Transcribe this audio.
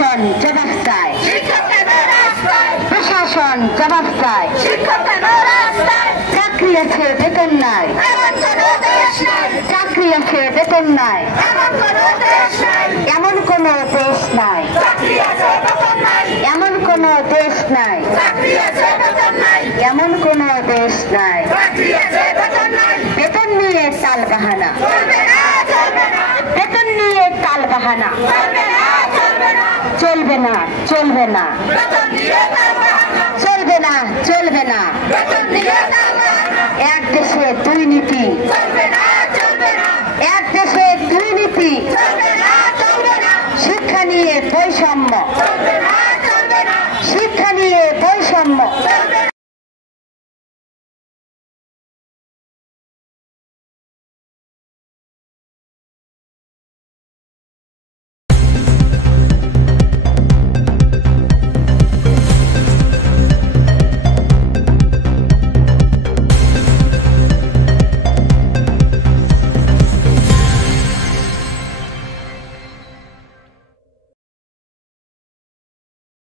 প্রশাসন জবাব চায়, প্রশাসন জবাব চায়। চাকরি আছে বেতন নাই, চাকরি আছে বেতন নাই, এমন কোন দেশ নাই, এমন কোন দেশ নাই, এমন কোন দেশ নাই। বেতন নিয়ে তাল বাহানা, বেতন নিয়ে তাল বাহানা চলবে না, চলবে না, চলবে না, চলবে না। এক দেশে দুই নীতি,